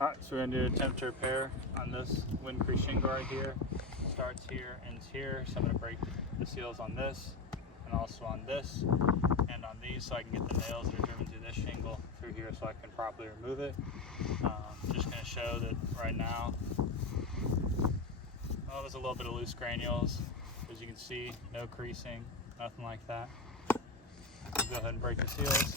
Alright, so we're going to do a temperature repair on this wind crease shingle right here. Starts here, ends here. So I'm going to break the seals on this and also on this and on these so I can get the nails that are driven through this shingle through here so I can properly remove it. Just going to show that right now, well, there's a little bit of loose granules. As you can see, no creasing, nothing like that. I'll go ahead and break the seals.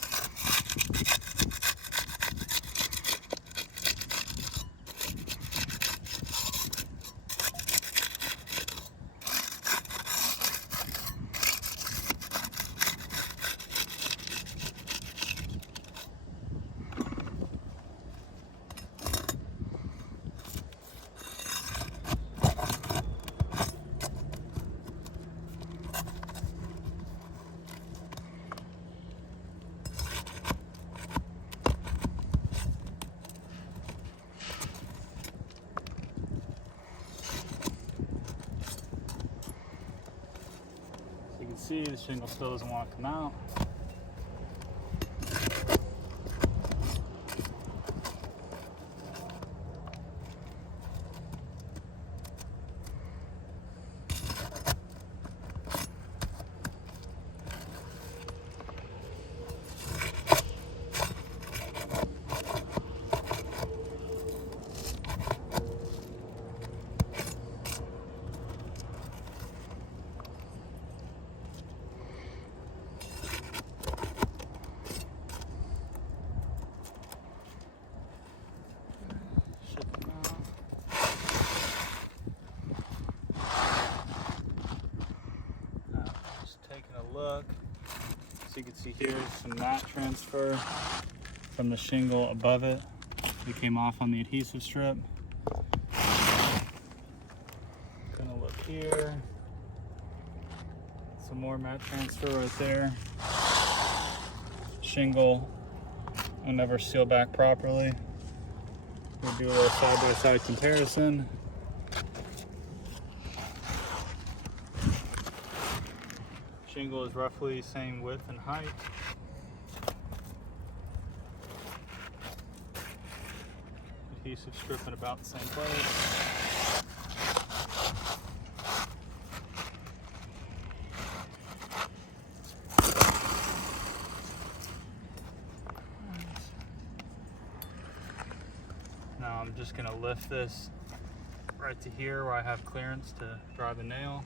You can see the shingle still doesn't want to come out. Look, so you can see here's some mat transfer from the shingle above it. It came off on the adhesive strip. Gonna look here. Some more mat transfer right there. Shingle will never seal back properly. We'll do a little side-by-side comparison. Shingle is roughly same width and height. Adhesive strip in about the same place. Now I'm just going to lift this right to here where I have clearance to drive the nail.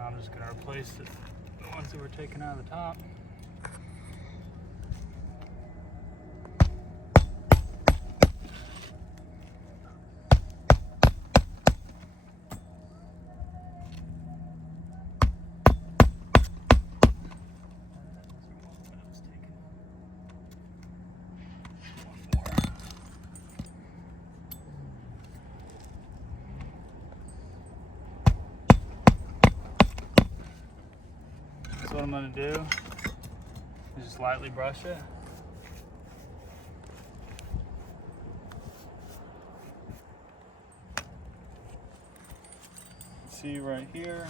I'm just going to replace the ones that were taken out of the top. So what I'm going to do is just lightly brush it. See right here.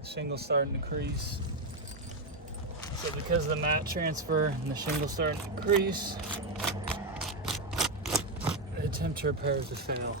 The shingle's starting to crease. So because of the mat transfer and the shingle's starting to crease, the temperature repairs the fail.